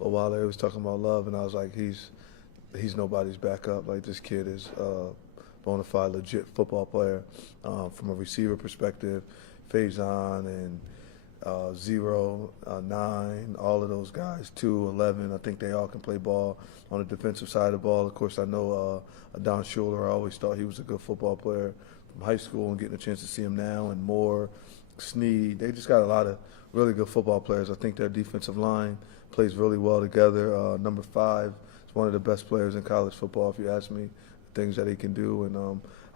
a while there, he was talking about Love, and I was like, he's nobody's backup. Like, this kid is bona fide, legit football player from a receiver perspective. Faison and 0, 9, all of those guys, 2, 11. I think they all can play ball on the defensive side of the ball. Of course, I know Don Schuler. I always thought he was a good football player from high school, and getting a chance to see him now, and Moore, Snead. They just got a lot of really good football players. I think their defensive line plays really well together. Number 5 is one of the best players in college football, if you ask me, the things that he can do, and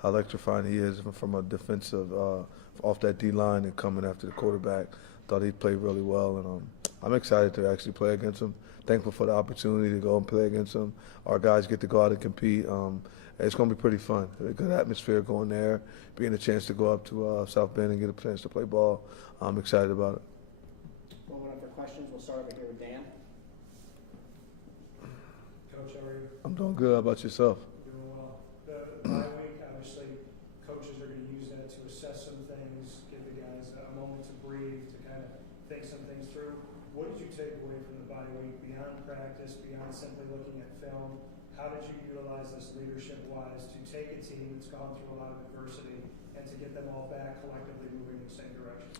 how electrifying he is from a defensive, off that D-line and coming after the quarterback. Thought he played really well, and I'm excited to actually play against him. Thankful for the opportunity to go and play against him. Our guys get to go out and compete. It's going to be pretty fun. A good atmosphere going there, being a chance to go up to South Bend and get a chance to play ball. I'm excited about it. Moving on for questions, we'll start over here with Dan. Coach, how are you? I'm doing good. How about yourself? Doing well. The bye week, obviously, coaches are going to use that to assess some things, give the guys a moment to breathe, to kind of think some things through. What did you take away from the bye week beyond practice, beyond simply looking at film? How did you utilize this leadership-wise to take a team that's gone through a lot of adversity and to get them all back collectively moving in the same direction?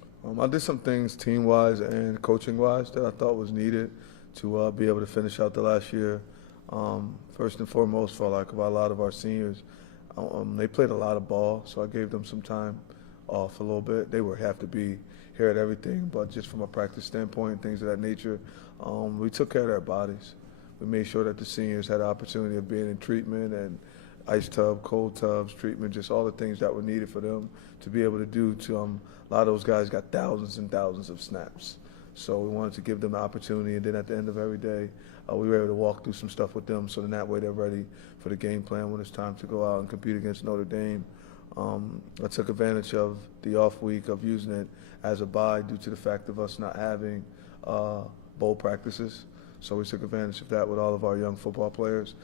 I did some things team-wise and coaching-wise that I thought was needed to be able to finish out the last year. First and foremost, for like a lot of our seniors, they played a lot of ball, so I gave them some time off a little bit. They would have to be here at everything, but just from a practice standpoint, things of that nature, we took care of their bodies. We made sure that the seniors had the opportunity of being in treatment and ice tub, cold tubs, treatment, just all the things that were needed for them to be able to do. To a lot of those guys got thousands and thousands of snaps. So we wanted to give them the opportunity, and then at the end of every day, we were able to walk through some stuff with them, so then that way they're ready for the game plan when it's time to go out and compete against Notre Dame. I took advantage of the off week of using it as a bye due to the fact of us not having bowl practices. So we took advantage of that with all of our young football players,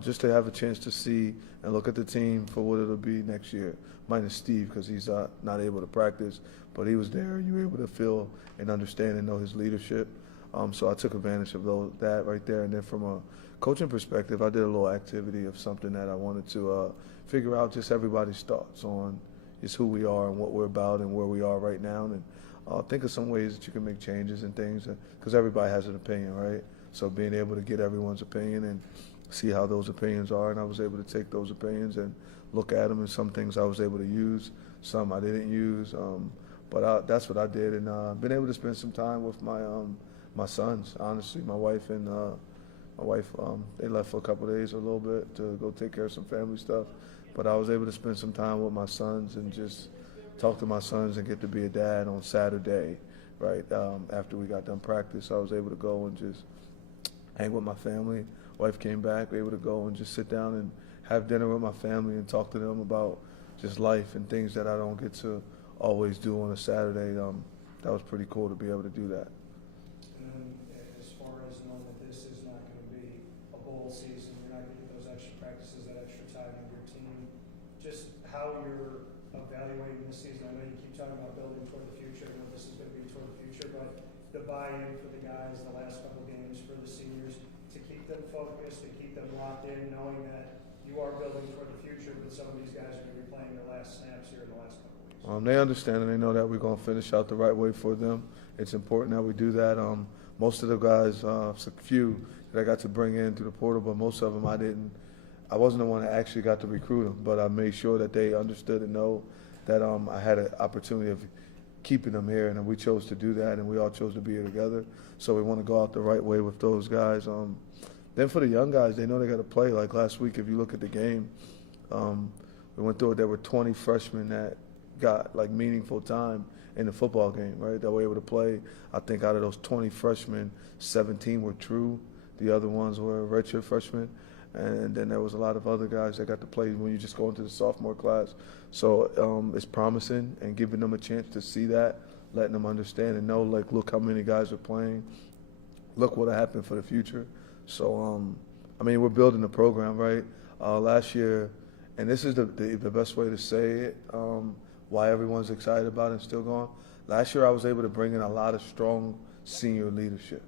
just to have a chance to see and look at the team for what it'll be next year. Minus Steve, because he's not able to practice, but he was there. You were able to feel and understand and know his leadership. So I took advantage of that right there. And then from a coaching perspective, I did a little activity of something that I wanted to figure out just everybody's thoughts on just who we are and what we're about and where we are right now. And think of some ways that you can make changes and things, because everybody has an opinion, right? So being able to get everyone's opinion and see how those opinions are, and I was able to take those opinions and look at them, and some things I was able to use, some I didn't use, but that's what I did, and been able to spend some time with my sons. Honestly, my wife they left for a couple of days, a little bit, to go take care of some family stuff, but I was able to spend some time with my sons and just talk to my sons and get to be a dad on Saturday, right? After we got done practice, I was able to go and just hang with my family. Wife came back, able to go and just sit down and have dinner with my family and talk to them about just life and things that I don't get to always do on a Saturday. That was pretty cool to be able to do that. And then as far as knowing that this is not going to be a bowl season, you're not going to get those extra practices, that extra time with your team, just how you're evaluating this season. I know you keep talking about building toward the future and what this is going to be toward the future, but the buy-in for the guys, the last couple games for the seniors, to keep them focused, to keep them locked in, knowing that you are building toward the future, but some of these guys are going to be playing their last snaps here in the last couple of weeks. They understand and they know that we're going to finish out the right way for them. It's important that we do that. Most of the guys, a few that I got to bring in through the portal, but most of them I wasn't the one that actually got to recruit them, but I made sure that they understood and know that I had an opportunity of keeping them here, and we chose to do that, and we all chose to be here together. So we want to go out the right way with those guys. Then for the young guys, they know they got to play. Like last week, if you look at the game, we went through it. There were 20 freshmen that got like meaningful time in the football game, right? That were able to play. I think out of those 20 freshmen, 17 were true. The other ones were redshirt freshmen. And then there was a lot of other guys that got to play when you just go into the sophomore class. So it's promising, and giving them a chance to see that, letting them understand and know, like, look how many guys are playing. Look what happened for the future. So, we're building the program, right? Last year, and this is the best way to say it, why everyone's excited about it and still going. Last year I was able to bring in a lot of strong senior leadership.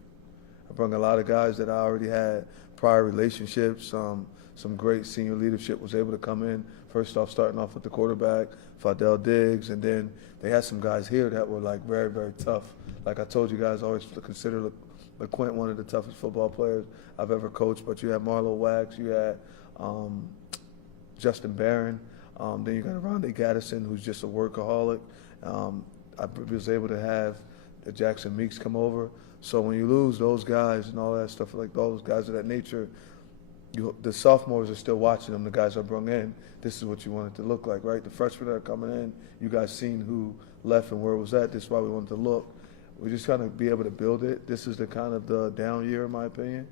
I brought a lot of guys that I already had prior relationships. Some great senior leadership was able to come in. First off, starting off with the quarterback, Fidel Diggs, and then they had some guys here that were like very, very tough. Like I told you guys, I always consider LeQuint one of the toughest football players I've ever coached. But you had Marlo Wax, you had Justin Barron, then you got Rondé Gaddison, who's just a workaholic. I was able to have Jackson Meeks come over. So when you lose those guys and all that stuff, like all those guys of that nature, the sophomores are still watching them, the guys I brought in. This is what you want it to look like, right? The freshmen that are coming in, you guys seen who left and where it was at. This is why we wanted to look. We just kind of be able to build it. This is the kind of the down year, in my opinion.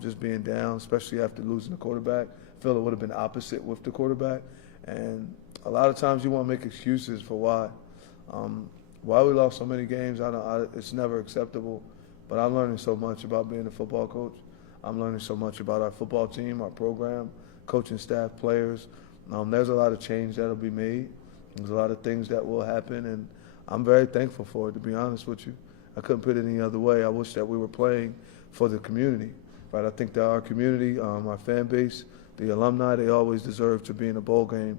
Just being down, especially after losing the quarterback. I feel it would have been opposite with the quarterback. And a lot of times you want to make excuses for why. Why we lost so many games, it's never acceptable. But I'm learning so much about being a football coach. I'm learning so much about our football team, our program, coaching staff, players. There's a lot of change that'll be made. There's a lot of things that will happen, and I'm very thankful for it, to be honest with you. I couldn't put it any other way. I wish that we were playing for the community. Right? I think that our community, our fan base, the alumni, they always deserve to be in a bowl game.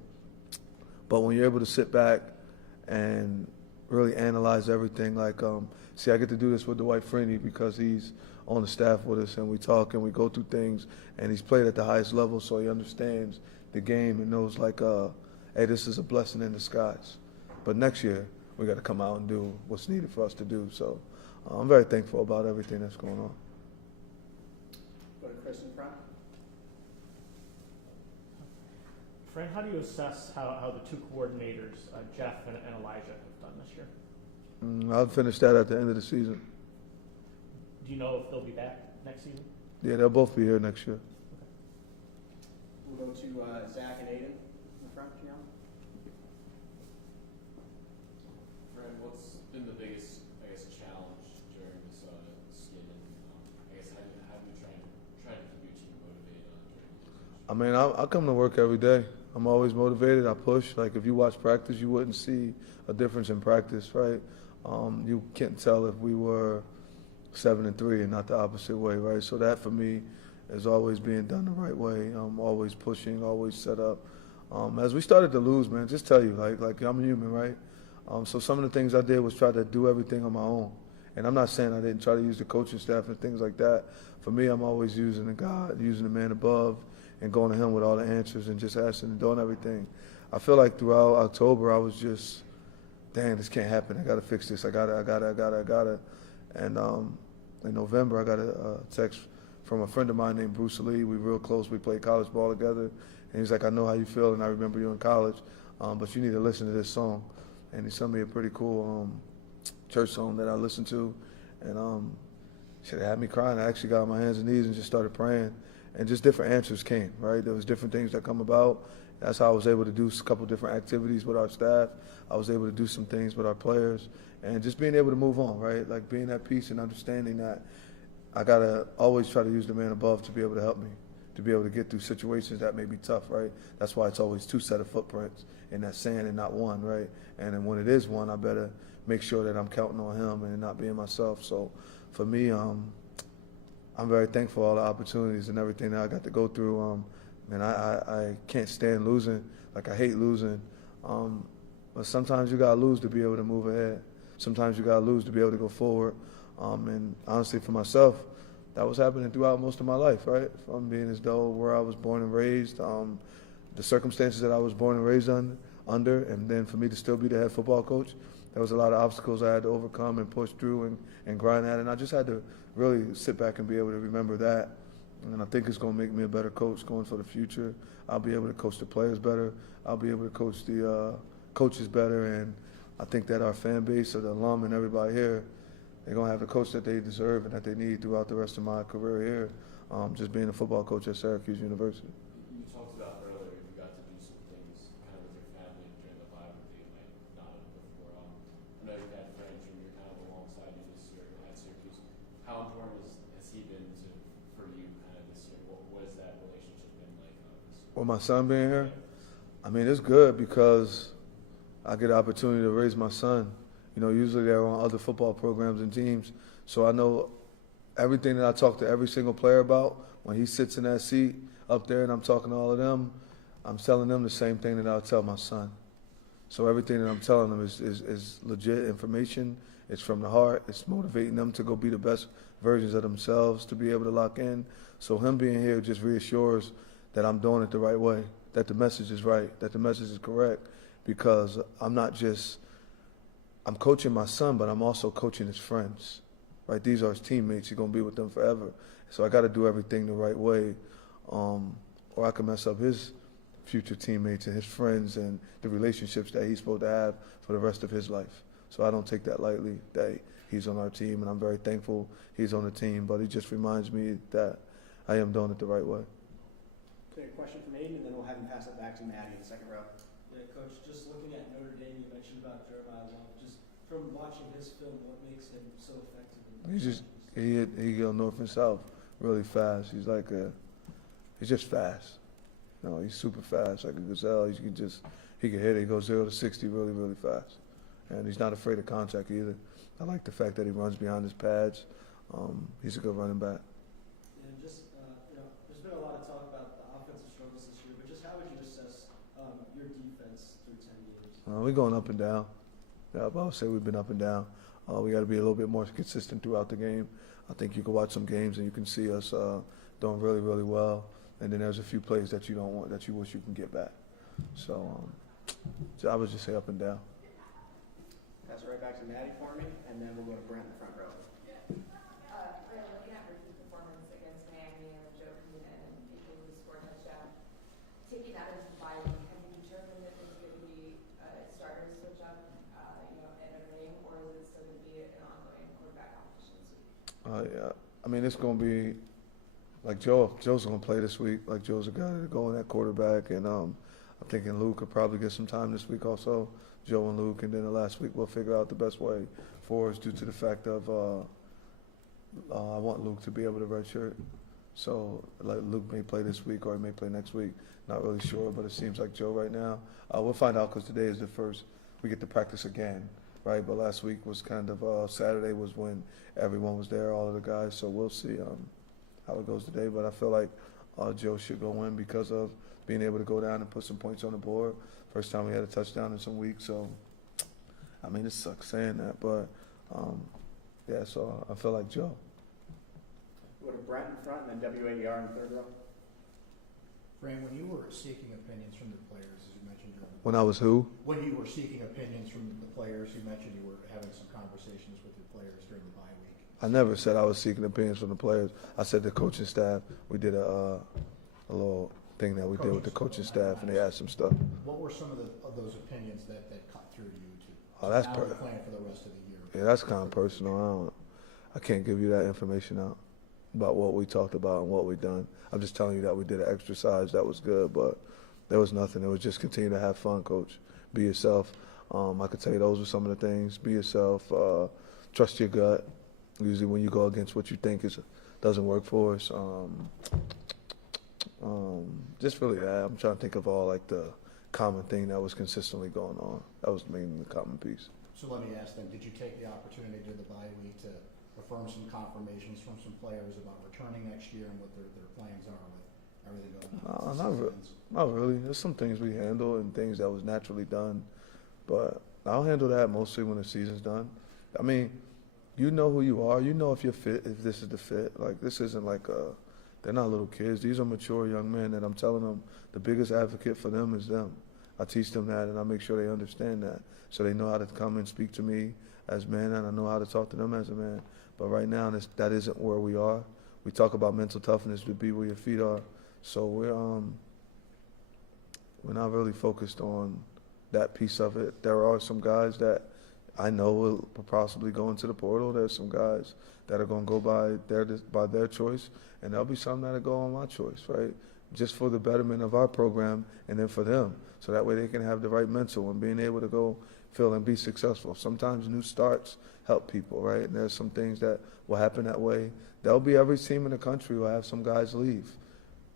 But when you're able to sit back and really analyze everything, like, see, I get to do this with Dwight Freeney because he's on the staff with us, and we talk and we go through things, and he's played at the highest level, so he understands the game and knows, like, hey, this is a blessing in disguise. But next year, we got to come out and do what's needed for us to do. So I'm very thankful about everything that's going on. Go to Chris and Fran. Fran, how do you assess how the two coordinators, Jeff and Elijah, have done this year? I'll finish that at the end of the season. Do you know if they'll be back next season? Yeah, they'll both be here next year. We'll go to Zach and Aiden in the front, Gianna. Fran, what's been the biggest, challenge during this scheme? And how do you try to keep your team motivated during these? I come to work every day. I'm always motivated. I push. Like, if you watch practice, you wouldn't see a difference in practice, right? You can't tell if we were 7-3 and not the opposite way, right? So that for me is always being done the right way. Always pushing, always set up. As we started to lose, man, just tell you, like I'm a human, right? So some of the things I did was try to do everything on my own. And I'm not saying I didn't try to use the coaching staff and things like that. For me, I'm always using the God, using the man above, and going to him with all the answers and just asking and doing everything. I feel like throughout October, I was just, dang, this can't happen. I got to fix this. I got to. And in November, I got a text from a friend of mine named Bruce Lee. We real close. We played college ball together. And he's like, I know how you feel, and I remember you in college, but you need to listen to this song. And he sent me a pretty cool church song that I listened to. And it had me crying. I actually got on my hands and knees and just started praying. And just different answers came, right? There was different things that come about. That's how I was able to do a couple different activities with our staff. I was able to do some things with our players. And just being able to move on, right? Like being at peace and understanding that I got to always try to use the man above to be able to help me, to be able to get through situations that may be tough, right? That's why it's always two set of footprints in that sand and not one, right? And then when it is one, I better make sure that I'm counting on him and not being myself. So for me, I'm very thankful for all the opportunities and everything that I got to go through. I can't stand losing. Like, I hate losing. But sometimes you got to lose to be able to move ahead. Sometimes you got to lose to be able to go forward. And honestly, for myself, that was happening throughout most of my life, right? From being as though where I was born and raised, the circumstances that I was born and raised under, and then for me to still be the head football coach, there was a lot of obstacles I had to overcome and push through and grind at. And I just had to really sit back and be able to remember that. And I think it's going to make me a better coach going for the future. I'll be able to coach the players better. I'll be able to coach the coaches better. And I think that our fan base, or the alum and everybody here, they're going to have the coach that they deserve and that they need throughout the rest of my career here, just being a football coach at Syracuse University. You talked about earlier you got to do some things kind of with your family during the bye week that you might not have before. I know you've had Fran Jr. kind of alongside you this year at Syracuse. How important has he been for you kind of this year? What has that relationship been like this year? Well, my son being here, I mean, it's good because I get the opportunity to raise my son. You know, usually they're on other football programs and teams, so I know everything that I talk to every single player about, when he sits in that seat up there and I'm talking to all of them, I'm telling them the same thing that I'll tell my son. So everything that I'm telling them is legit information. It's from the heart. It's motivating them to go be the best versions of themselves, to be able to lock in. So him being here just reassures that I'm doing it the right way, that the message is right, that the message is correct, because I'm coaching my son, but I'm also coaching his friends, right? These are his teammates. He's going to be with them forever. So I got to do everything the right way, or I can mess up his future teammates and his friends and the relationships that he's supposed to have for the rest of his life. So I don't take that lightly that he's on our team, and I'm very thankful he's on the team, but he just reminds me that I am doing it the right way. Okay, a question from Aiden, and then we'll have him pass it back to Maddie in the second row. Yeah, Coach, just looking at Notre Dame, you mentioned about Jeremiah Love. Just from watching his film, what makes him so effective? He go north and south really fast. He's just fast. No, he's super fast, like a gazelle. He can hit it. He goes 0 to 60 really, really fast. And he's not afraid of contact either. I like the fact that he runs behind his pads. He's a good running back. And just, there's been a lot of talk about the offensive struggles this year, but just how would you assess your defense through 10 games? We're going up and down. Yeah, I would say we've been up and down. We got to be a little bit more consistent throughout the game. I think you can watch some games and you can see us doing really, really well. And then there's a few plays that you don't want, that you wish you can get back. So I would just say up and down. Pass it right back to Maddie for me, and then we'll go to Brent in the front row. Really looking at Richard's performance against Miami and Joe coming in and people who scored a touchdown, taking that into the bye week, have you determined that there's going to be a starter switch up, at Notre Dame, or is it still going to be an ongoing quarterback competition this week? Yeah. I mean, it's going to be like Joe's going to play this week. Like Joe's a guy to go in that quarterback, and I'm thinking Luke could probably get some time this week also. Joe and Luke, and then the last week we'll figure out the best way for us due to the fact of I want Luke to be able to redshirt. So like Luke may play this week or he may play next week. Not really sure, but it seems like Joe right now. We'll find out because today is the first we get to practice again, right? But last week was kind of Saturday was when everyone was there, all of the guys. So we'll see how it goes today. But I feel like Joe should go in because of being able to go down and put some points on the board. First time we had a touchdown in some weeks, so I mean it sucks saying that, but yeah. So I feel like Joe. Go to Brent in front, and then WADR in the third row. Fran, when you were seeking opinions from the players, as you mentioned, When I was who? when you were seeking opinions from the players, you mentioned you were having some conversations with your players during the bye week. I never said I was seeking opinions from the players. I said the coaching staff. We did a little thing that we did with the coaching staff, and they asked some stuff. What were some of those opinions that cut through to you? Oh, that's how you're playing for the rest of the year. Yeah, that's kind of personal. I can't give you that information out about what we talked about and what we done. I'm just telling you that we did an exercise that was good, but there was nothing. It was just continue to have fun, coach. Be yourself. I could tell you those were some of the things. Be yourself. Trust your gut. Usually when you go against what you think doesn't work for us. Just really that. I'm trying to think of all like the common thing that was consistently going on. That was mainly the common piece. So let me ask then, did you take the opportunity during the bye week to affirm some confirmations from some players about returning next year and what their plans are with everything going on? Not really. There's some things we handle and things that was naturally done, but I'll handle that mostly when the season's done. I mean, you know who you are. You know if you're fit, if this is the fit. Like, this isn't like they're not little kids. These are mature young men, and I'm telling them the biggest advocate for them is them. I teach them that, and I make sure they understand that, so they know how to come and speak to me as men, and I know how to talk to them as a man. But right now, that isn't where we are. We talk about mental toughness to be where your feet are. So we're not really focused on that piece of it. There are some guys that I know will possibly go into the portal. There's some guys that are going to go by their choice, and there'll be some that'll go on my choice, right? Just for the betterment of our program and then for them, so that way they can have the right mental and being able to go feel and be successful. Sometimes new starts help people, right? And there's some things that will happen that way. There'll be every team in the country will have some guys leave,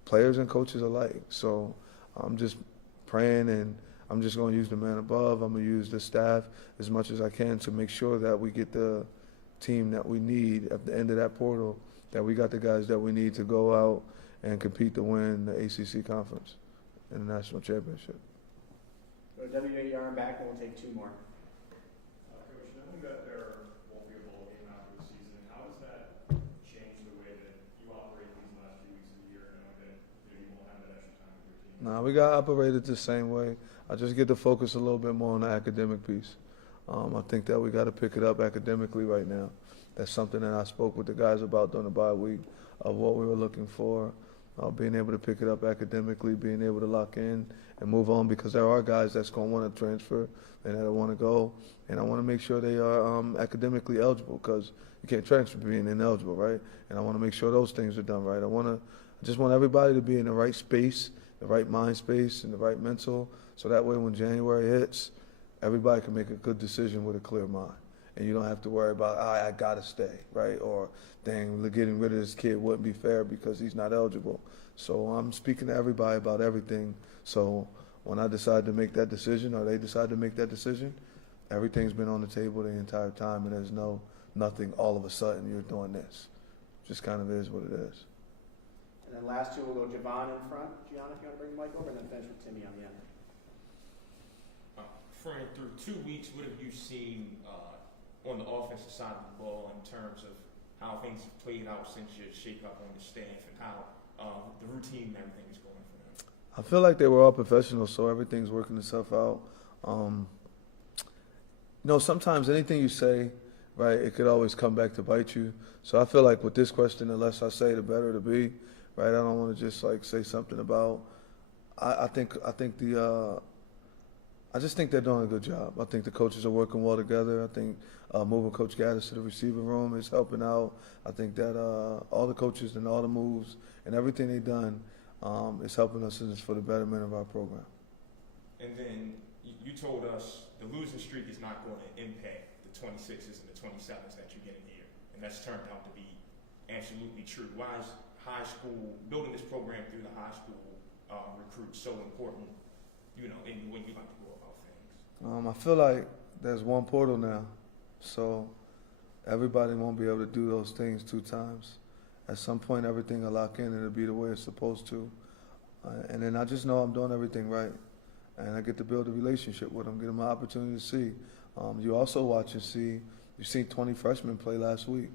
players and coaches alike. So I'm just praying, and I'm just going to use the man above. I'm going to use the staff as much as I can to make sure that we get the team that we need at the end of that portal that we got the guys that we need to go out and compete to win the ACC conference and the national championship. Go to WAER and back, and we'll take two more. Coach, knowing that there won't be a bowl game after the season, how does that change the way that you operate these last few weeks of the year, knowing that you won't have that extra time with your team? Nah, we got operated the same way. I just get to focus a little bit more on the academic piece. I think that we got to pick it up academically right now. That's something that I spoke with the guys about during the bye week of what we were looking for, being able to pick it up academically, being able to lock in and move on, because there are guys that's going to want to transfer and that want to go, and I want to make sure they are academically eligible, because you can't transfer being ineligible, right? And I want to make sure those things are done right. I just want everybody to be in the right space, the right mind space, and the right mental, so that way when January hits, everybody can make a good decision with a clear mind. And you don't have to worry about, I got to stay, right? Or, dang, getting rid of this kid wouldn't be fair because he's not eligible. So I'm speaking to everybody about everything. So when I decide to make that decision, or they decide to make that decision, everything's been on the table the entire time, and there's nothing all of a sudden you're doing this. Just kind of is what it is. And then last two, we'll go Javon in front. Gianna, if you want to bring the mic over, and then finish with Timmy on the end. Fran, through 2 weeks, what have you seen on the offensive side of the ball in terms of how things have played out since your shake-up on the staff, and how the routine and everything is going for them? I feel like they were all professionals, so everything's working itself out. Sometimes anything you say, right, it could always come back to bite you. So I feel like with this question, the less I say, the better it'll be, right? I don't want to just like say something about. I just think they're doing a good job. I think the coaches are working well together. I think moving Coach Gaddis to the receiver room is helping out. I think that all the coaches and all the moves and everything they've done is helping us, and it's for the betterment of our program. And then you told us the losing streak is not going to impact the 26s and the 27s that you're getting here, and that's turned out to be absolutely true. Why is high school, building this program through the high school recruits so important, in when you like to go about things? I feel like there's one portal now, so everybody won't be able to do those things 2 times. At some point, everything will lock in, and it'll be the way it's supposed to. And then I just know I'm doing everything right, and I get to build a relationship with them, get them an opportunity to see. You also watch and see, you've seen 20 freshmen play last week.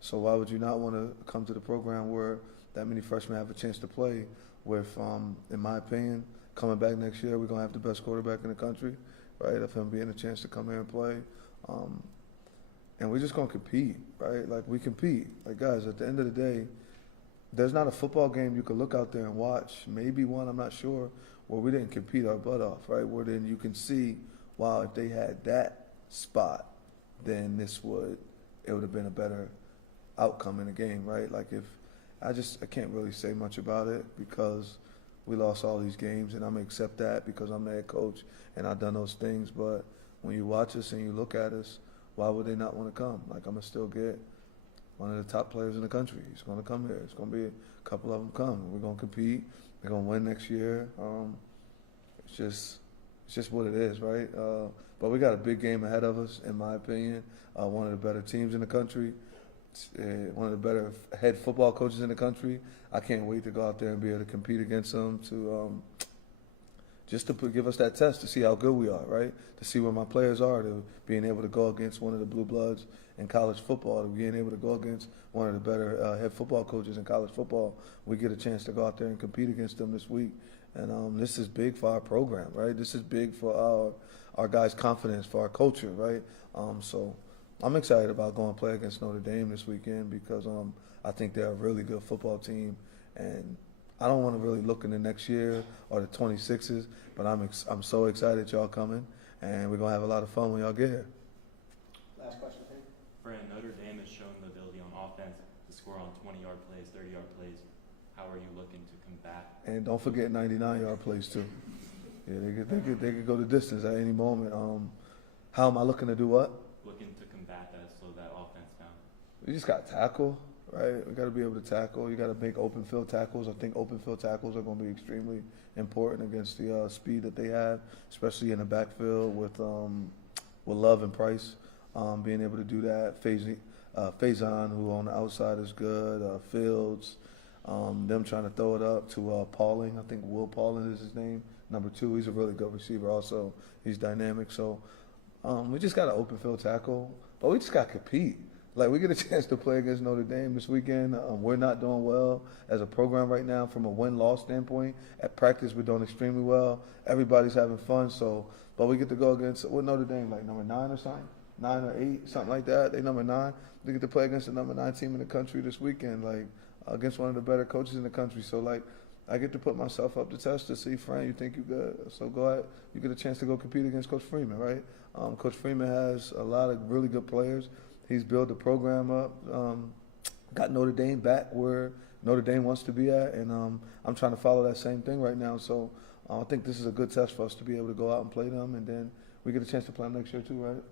So why would you not want to come to the program where that many freshmen have a chance to play with, in my opinion, coming back next year, we're going to have the best quarterback in the country, right, of him being a chance to come here and play. And we're just going to compete, right? Like, we compete. Like, guys, at the end of the day, there's not a football game you can look out there and watch, maybe one, I'm not sure, where we didn't compete our butt off, right? Where then you can see, wow, if they had that spot, then it would have been a better outcome in the game, right? Like, I can't really say much about it because we lost all these games, and I'm going to accept that because I'm the head coach and I've done those things. But when you watch us and you look at us, why would they not want to come? Like, I'm going to still get one of the top players in the country. He's going to come here. It's going to be a couple of them come. We're going to compete. We're going to win next year. It's just what it is, right? But we got a big game ahead of us, in my opinion. One of the better teams in the country. One of the better head football coaches in the country. I can't wait to go out there and be able to compete against them, to just to give us that test to see how good we are, right? To see where my players are, to being able to go against one of the blue bloods in college football, to being able to go against one of the better head football coaches in college football. We get a chance to go out there and compete against them this week. And this is big for our program, right? This is big for our guys' confidence, for our culture, right? So I'm excited about going to play against Notre Dame this weekend because I think they're a really good football team. And I don't want to really look in the next year or the 26s, but I'm so excited y'all coming, and we're going to have a lot of fun when y'all get here. Last question, Tim. Fran, Notre Dame has shown the ability on offense to score on 20-yard plays, 30-yard plays. How are you looking to combat? And don't forget 99-yard plays too. Yeah, they could go the distance at any moment. How am I looking to do what? Looking to combat that, slow that offense down. We just got to tackle, right? We got to be able to tackle. You got to make open field tackles. I think open field tackles are going to be extremely important against the speed that they have, especially in the backfield with Love and Price. Being able to do that, Faison, who on the outside is good, Fields, them trying to throw it up to Pauling. I think Will Pauling is his name, number 2. He's a really good receiver also. He's dynamic. So we just got to open field tackle, but we just got to compete. Like, we get a chance to play against Notre Dame this weekend. We're not doing well as a program right now from a win-loss standpoint. At practice, we're doing extremely well. Everybody's having fun. So, but we get to go against, what Notre Dame, like number 9 or something? 9 or 8, something like that. They number 9. We get to play against the number 9 team in the country this weekend, like against one of the better coaches in the country. So, like, I get to put myself up to test to see, Fran, you think you good? So go ahead. You get a chance to go compete against Coach Freeman, right? Coach Freeman has a lot of really good players. He's built the program up, got Notre Dame back where Notre Dame wants to be at, and I'm trying to follow that same thing right now. So I think this is a good test for us to be able to go out and play them, and then we get a chance to play them next year too, right?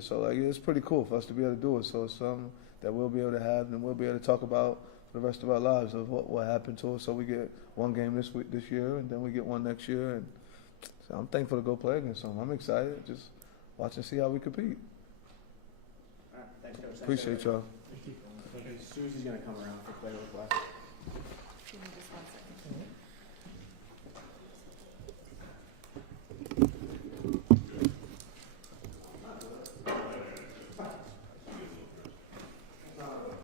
So like, it's pretty cool for us to be able to do it. So it's something that we'll be able to have, and we'll be able to talk about for the rest of our lives of what happened to us. So we get one game this year, and then we get one next year, and so I'm thankful to go play against them. I'm excited, just watch and see how we compete. All right, thanks, Coach. Thanks, Appreciate everybody. y'all. Thank you. Susie's gonna come around for player request. Give me just one second.